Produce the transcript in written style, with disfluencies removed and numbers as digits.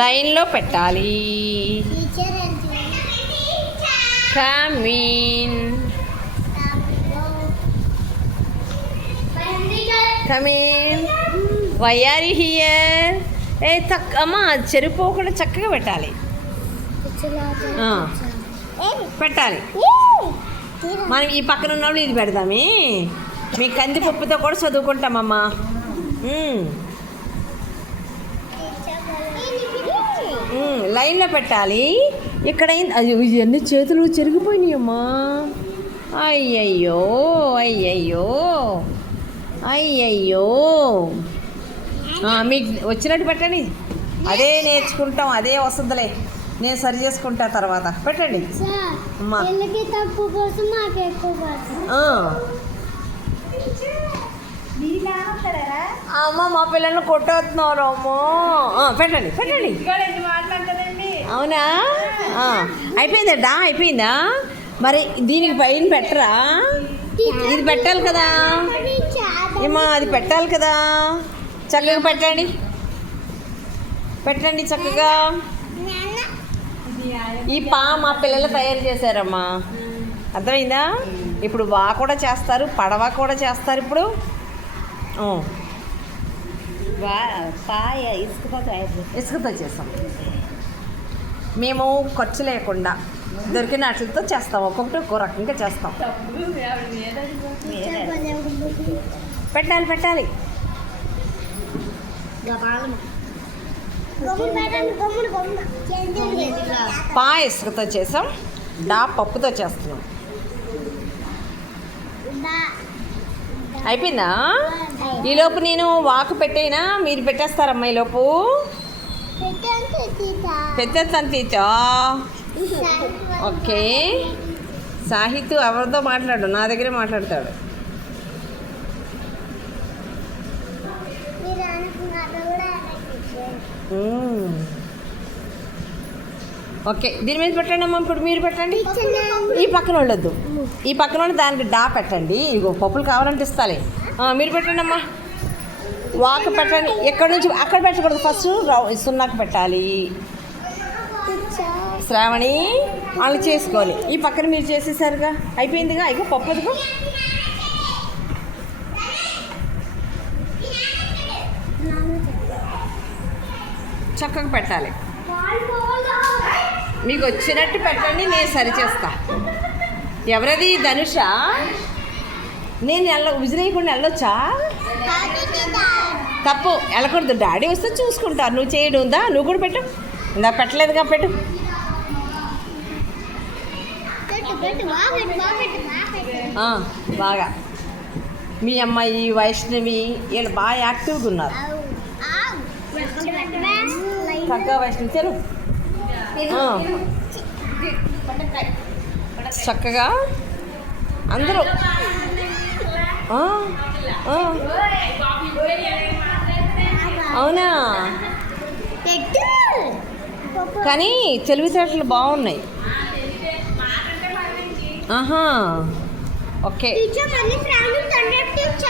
లైన్లో పెట్టాలి. Come in. Come in. Why are you here? అమ్మా చెరిపోకుండా చక్కగా పెట్టాలి. పెట్టాలి. మనం ఈ పక్కన ఉన్నప్పుడు ఇది పెడదామే. మీ కందిపప్పుతో కూడా చదువుకుంటామమ్మా. లైన్లో పెట్టాలి. ఇక్కడ ఇవన్నీ చేతులు చెరిగిపోయినాయమ్మా. అయ్యయ్యో అయ్యయ్యో అయ్యయ్యో. మీకు వచ్చినట్టు పెట్టండి. అదే నేర్చుకుంటాం, అదే వస్తుందిలే. నేను సరి చేసుకుంటా తర్వాత. పెట్టండి అమ్మ. మా పిల్లల్ని కొట్టేస్తున్నారు అమ్మో. పెట్టండి పెట్టండి. అవునా? అయిపోయిందా? అయిపోయిందా? మరి దీనికి పైన పెట్టరా? ఇది పెట్టాలి కదా ఏమా, అది పెట్టాలి కదా. చక్కగా పెట్టండి. పెట్టండి చక్కగా. ఈ మా పిల్లలు తయారు చేశారమ్మా. అర్థమైందా? ఇప్పుడు కూడా చేస్తారు, పడవ కూడా చేస్తారు ఇప్పుడు. ఇసుకతో చేస్తాం మేము. ఖర్చు లేకుండా దొరికిన వాటితో చేస్తాం. ఒక్కొక్కటి ఒక్కో రకంగా చేస్తాం. పెట్టాలి పెట్టాలి. ఇసుకతో చేసాం. పప్పుతో చేస్తున్నాం. అయిపోయిందా? ఈలోపు నేను వాకు పెట్టేనా? మీరు పెట్టేస్తారమ్మా ఈలోపు. పెట్టేస్తాను తీచా. ఓకే. సాహిత్ ఎవరితో మాట్లాడు, నా దగ్గరే మాట్లాడతాడు. ఓకే, దీని మీద పెట్టండి అమ్మా. ఇప్పుడు మీరు పెట్టండి. ఈ పక్కన వాళ్ళొద్దు, ఈ పక్కన వాళ్ళు దానికి పెట్టండి. ఇగో పప్పులు కావాలంటే ఇస్తాలే. మీరు పెట్టండి అమ్మా. వాకు పెట్టండి. ఎక్కడి నుంచి అక్కడ పెట్టకూడదు. ఫస్ట్ సున్నాకు పెట్టాలి. శ్రావణి వాళ్ళు చేసుకోవాలి. ఈ పక్కన మీరు చేసేసారుగా, అయిపోయిందిగా. ఇగో పప్పు అదిగో. చక్కగా పెట్టాలి. మీకు వచ్చినట్టు పెట్టండి, నేను సరి చేస్తా. ఎవరది? ధనుష. నేను విజిలేయకుండా వెళ్ళొచ్చా? తప్పు, వెళ్ళకూడదు. డాడీ వస్తే చూసుకుంటారు. నువ్వు చేయడం ఉందా? నువ్వు కూడా పెట్టు. ఇందా పెట్టలేదుగా, పెట్టు. బాగా. మీ అమ్మాయి వైష్ణవి వీళ్ళు బాగా యాక్టివ్గా ఉన్నారు. చక్కగా వైష్ణవి చెరు చక్కగా అందరూ. అవునా? కానీ తెలివితేటలు బాగున్నాయి. ఓకే.